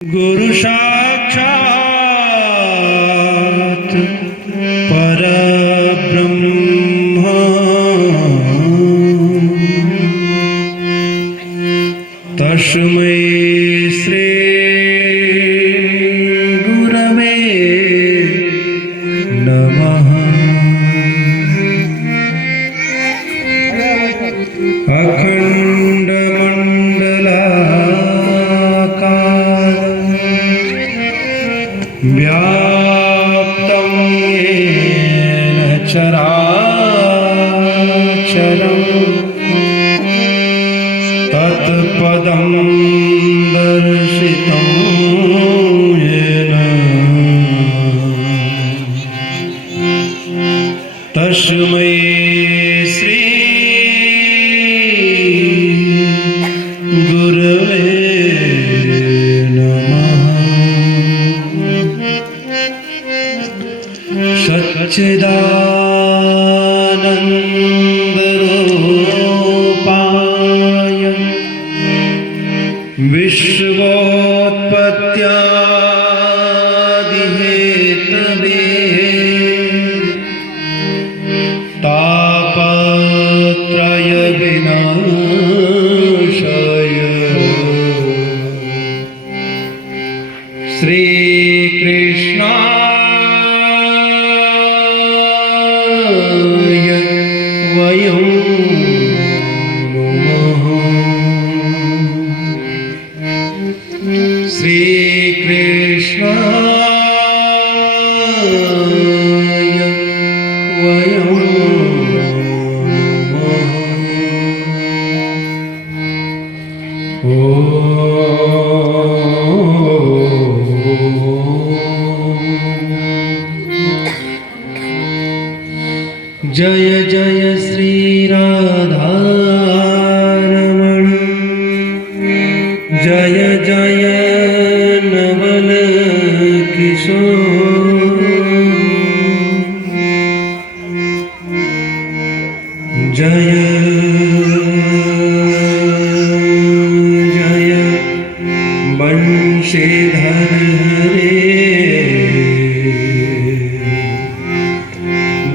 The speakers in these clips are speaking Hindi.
गुरु साक्षात् परब्रह्म तस्मै श्री गुरवे नमः। अखंड व्याप्तं येन चराचरं तत्पदं दर्शितं येन तस्मै श्री गुरवे सच्चिदानन्दरूपाय विश्वोत्पत्त्यादिहेतवे तापत्रयविनाशाय श्रीकृष्णाय वयं नमः। श्रीकृष्णाय वयं जय जय श्री राधारमण जय जय नवल किशोर जय जय वंशीधर हरे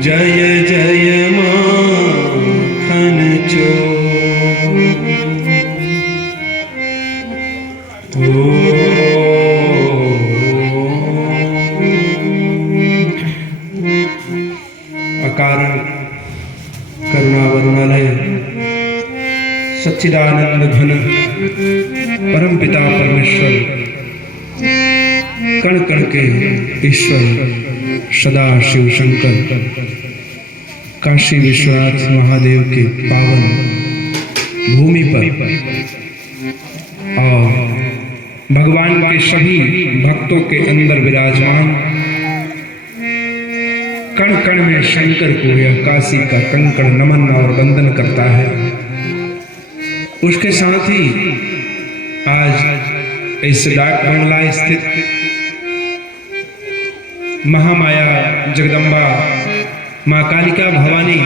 जय जय माखन चोर। अकारण करुणावरुणालय सच्चिदानंद घन परम पिता परमेश्वर कण कण के ईश्वर सदा शिव शंकर काशी विश्वनाथ महादेव के पावन भूमि पर और भगवान के सभी भक्तों के अंदर विराजमान कण कण में शंकर को यह काशी का कंकड़ नमन और वंदन करता है। उसके साथ ही आज इस डाक बंगला स्थित महामाया जगदम्बा माँ कालिका भवानी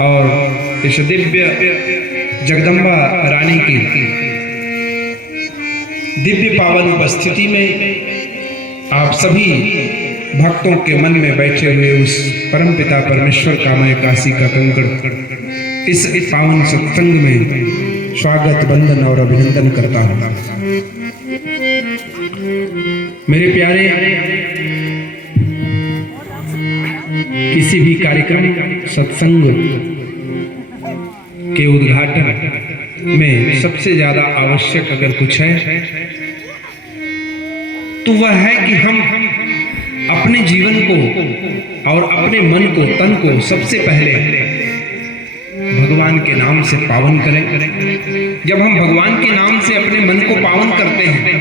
और इस दिव्य जगदम्बा रानी की दिव्य पावन उपस्थिति में आप सभी भक्तों के मन में बैठे हुए उस परमपिता परमेश्वर का मैं काशी का कंकड़ इस पावन सत्संग में स्वागत वंदन और अभिनंदन करता हूँ। मेरे प्यारे, किसी भी कार्यक्रम सत्संग के उद्घाटन में सबसे ज्यादा आवश्यक अगर कुछ है तो वह है कि हम अपने जीवन को और अपने मन को तन को सबसे पहले भगवान के नाम से पावन करें। जब हम भगवान के नाम से अपने मन को पावन करते हैं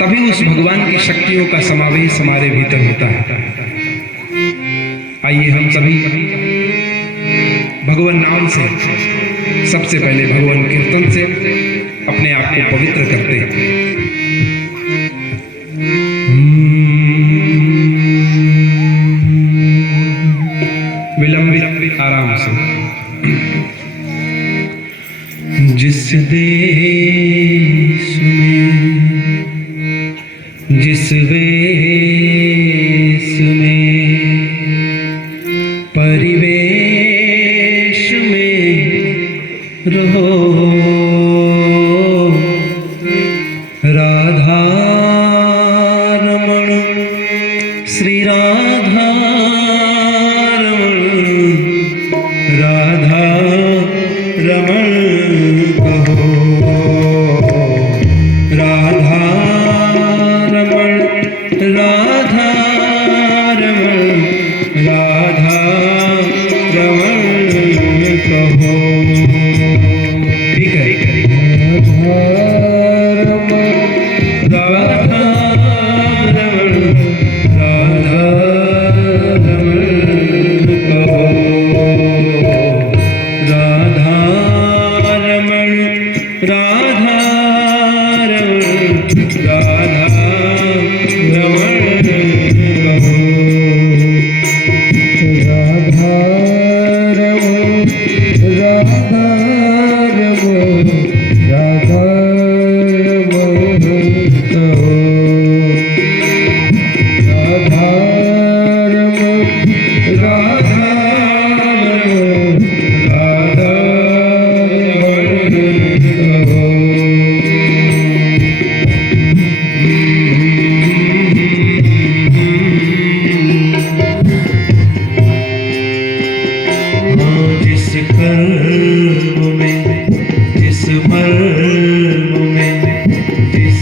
तभी उस भगवान की शक्तियों का समावेश हमारे भीतर होता है। आइए हम सभी भगवान नाम से सबसे पहले भगवान कीर्तन से अपने आप को पवित्र करते हैं। विलंबित आराम से जिस देश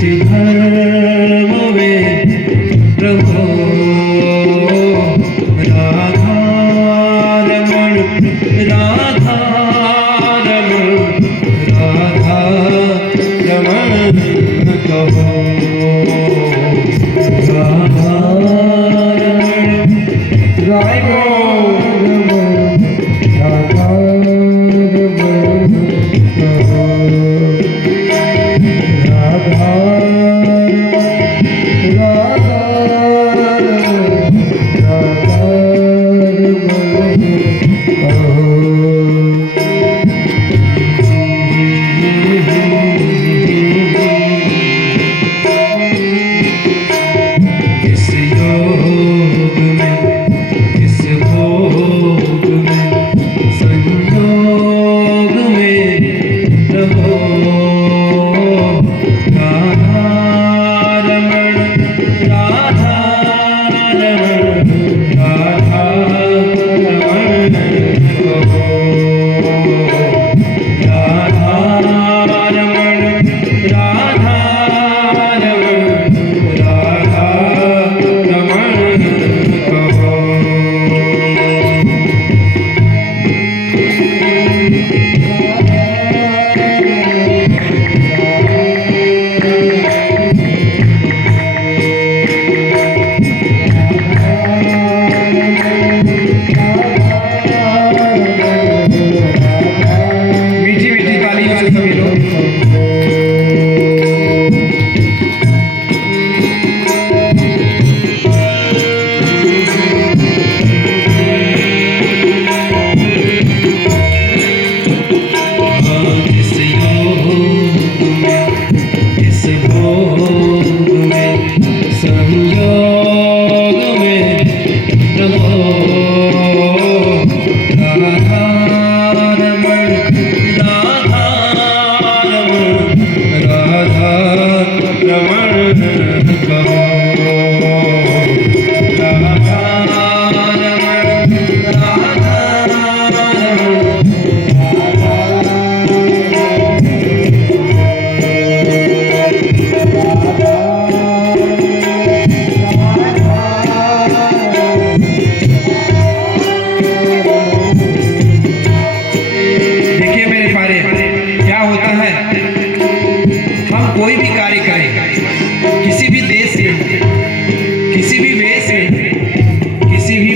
धर्म में रहो राधा रमण राधा रमण राधा रमण कहो राधा रमण राधा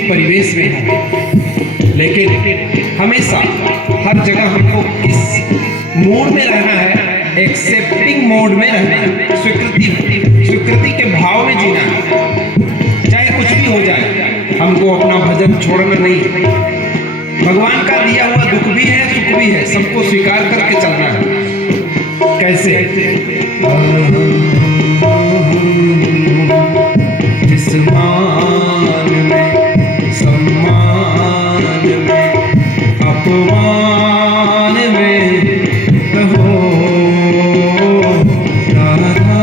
परिवेश में है, लेकिन हमेशा हर जगह हमको किस मोड में रहना है, एक्सेप्टिंग मोड में रहना है, स्वीकृति के भाव में जीना है। चाहे कुछ भी हो जाए, हमको अपना भजन छोड़ना नहीं है। भगवान का दिया हुआ दुख भी है, सुख भी है, सबको स्वीकार करके चलना है। कैसे? जिस मान में, सम्मान में, अपमान में रहो राधा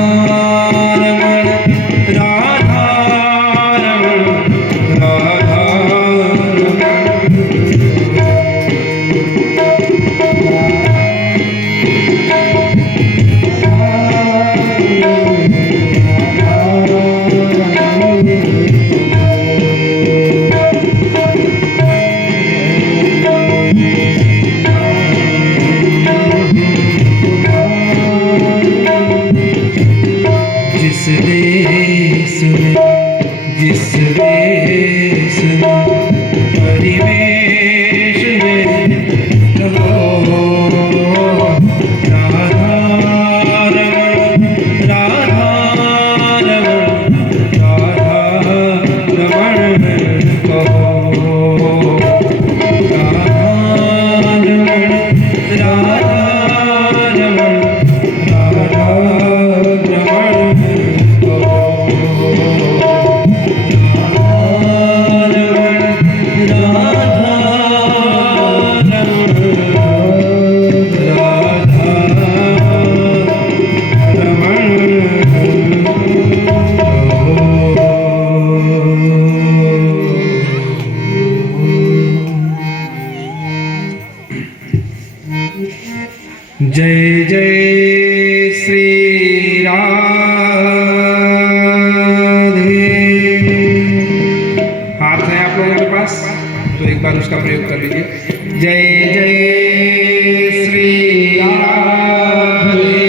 रमण, राधा रमण, राधा जिस देश में, जिस देश में, परिवेश में रहो राधा रमण, राधा रमण, राधा रमण कहो राधा रमण, राधा रमण, राधा रमण। राधे। हाथ है आप लोगों के पास तो एक बार उसका प्रयोग कर लीजिए। जय जय श्री राधे।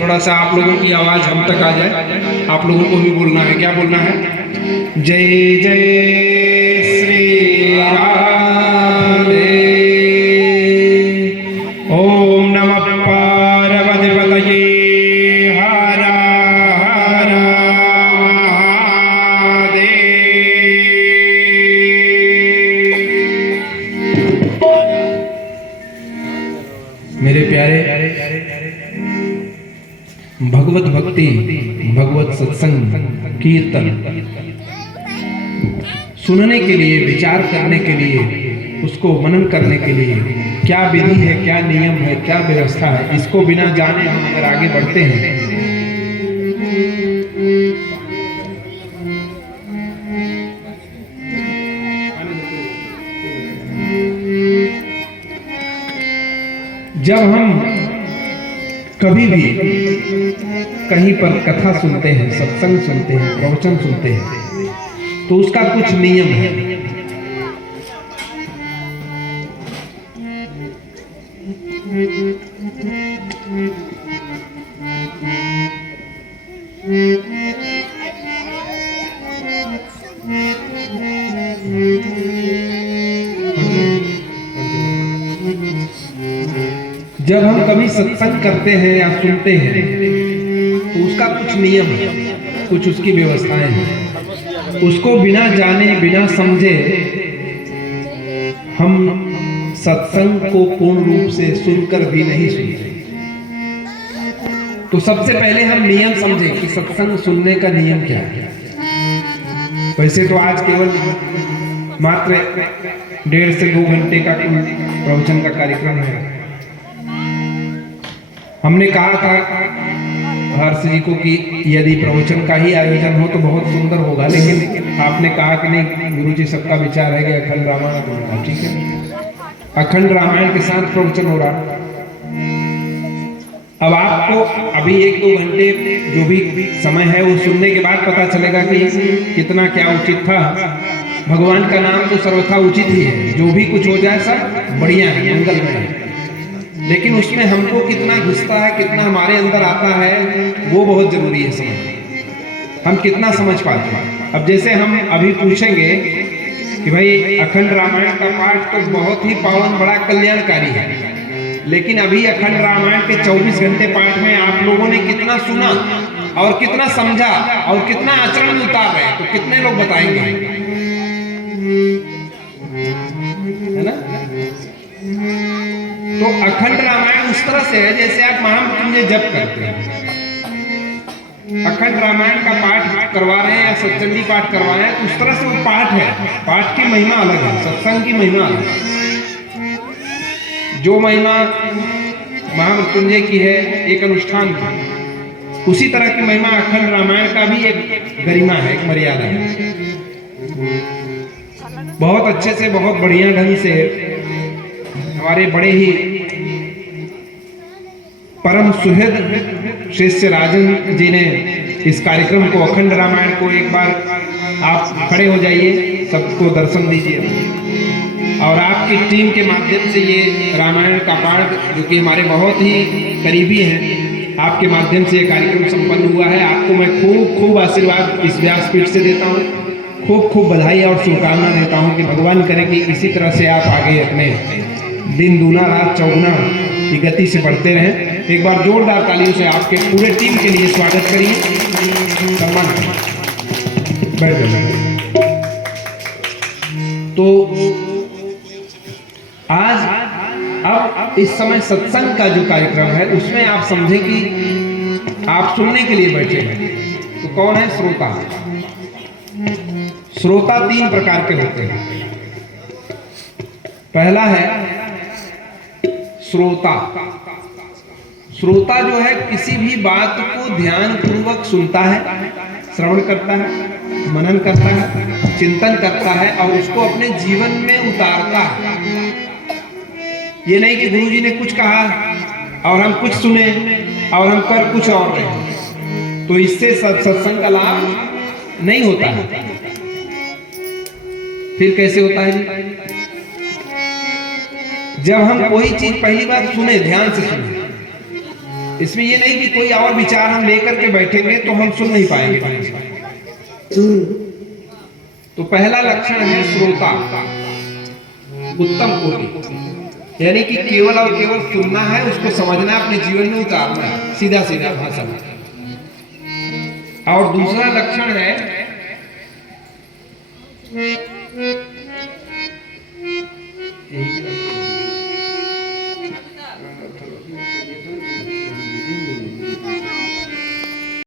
थोड़ा सा आप लोगों की आवाज हम तक आ जाए, आप लोगों को भी बोलना है। क्या बोलना है? जय जय श्री राधे। ओम नमः पार्वती पतये हर हर महादेव। मेरे प्यारे, भगवत भक्ति, भगवत सत्संग, कीर्तन सुनने के लिए, विचार करने के लिए, उसको मनन करने के लिए क्या विधि है, क्या नियम है, क्या व्यवस्था है, इसको बिना जाने हम अगर आगे बढ़ते हैं जब हम कभी भी कहीं पर कथा सुनते हैं, सत्संग सुनते हैं, प्रवचन सुनते हैं, तो उसका कुछ नियम है। जब हम कभी सत्संग करते हैं या सुनते हैं तो उसका कुछ नियम है, कुछ उसकी व्यवस्थाएं हैं। उसको बिना जाने, बिना समझे हम सत्संग को पूर्ण रूप से सुनकर भी नहीं सुनते। तो सबसे पहले हम नियम समझें कि सत्संग सुनने का नियम क्या है। वैसे तो आज केवल मात्र 1.5 से 2 घंटे का प्रवचन का कार्यक्रम है। हमने कहा था हर्ष जी को कि यदि प्रवचन का ही आयोजन हो तो बहुत सुंदर होगा, लेकिन आपने कहा कि नहीं गुरुजी, सबका विचार है कि अखंड रामायण होगा। ठीक है, अखंड रामायण के साथ प्रवचन हो रहा। अब आपको अभी 1-2 घंटे जो भी समय है वो सुनने के बाद पता चलेगा कि कितना क्या उचित था। भगवान का नाम तो सर्वथा उचित ही है, जो भी कुछ हो जाए सब बढ़िया है, मंगलमय है, लेकिन उसमें हमको कितना घुसता है, कितना हमारे अंदर आता है, वो बहुत जरूरी है समझ। हम कितना समझ पाते हैं। अब जैसे हम अभी पूछेंगे कि भाई अखंड रामायण का पाठ तो बहुत ही पावन, बड़ा कल्याणकारी है, लेकिन अभी अखंड रामायण के 24 घंटे पाठ में आप लोगों ने कितना सुना और कितना समझा और कितना आचरण में उतार रहे, तो कितने लोग बताएंगे? है ना? तो अखंड रामायण उस तरह से है जैसे आप महामृत्युंजय जप करते हैं। अखंड रामायण का पाठ करवा रहे हैं या सत्संगी पाठ करवा रहे हैं, तो उस तरह से वो पाठ है। पाठ की महिमा अलग है, सत्संग की महिमा अलग है। जो महिमा महामृत्युंजय की है, एक अनुष्ठान की, उसी तरह की महिमा अखंड रामायण का भी एक गरिमा है, एक मर्यादा है। बहुत अच्छे से, बहुत बढ़िया ढंग से हमारे बड़े ही परम सुहृद शिष्य राजन जी ने इस कार्यक्रम को, अखंड रामायण को, एक बार आप खड़े हो जाइए, सबको दर्शन दीजिए। और आपकी टीम के माध्यम से ये रामायण का पाठ, जो कि हमारे बहुत ही करीबी हैं, आपके माध्यम से ये कार्यक्रम संपन्न हुआ है। आपको मैं खूब खूब आशीर्वाद इस व्यासपीठ से देता हूँ, खूब खूब बधाई और शुभकामना देता हूँ कि भगवान करे कि इसी तरह से आप आगे अपने दिन दूना रात चौगुना की गति से बढ़ते रहें। एक बार जोरदार तालियों से आपके पूरे टीम के लिए स्वागत करिए, सम्मान करिए। बैठ जाइए। तो आज अब इस समय सत्संग का जो कार्यक्रम है उसमें आप समझें कि आप सुनने के लिए बैठे हैं। तो कौन है श्रोता? श्रोता 3 प्रकार के होते हैं। पहला है श्रोता। श्रोता जो है किसी भी बात को ध्यान पूर्वक सुनता है, श्रवण करता है, मनन करता है, चिंतन करता है और उसको अपने जीवन में उतारता है। ये नहीं कि गुरुजी ने कुछ कहा और हम कुछ सुने और हम कर कुछ और रहे हैं, तो इससे सत्संग का लाभ नहीं होता है। फिर कैसे होता है जी? जब हम कोई चीज पहली बार सुने, ध्यान से सुने, इसमें ये नहीं कि कोई और विचार हम लेकर के बैठेंगे तो हम सुन नहीं पाएंगे। तो पहला लक्षण है श्रोता, उत्तम कोटि, यानी कि केवल और केवल सुनना है, उसको समझना है, अपने जीवन में उतारना है, सीधा सीधा भाषा में। और दूसरा लक्षण है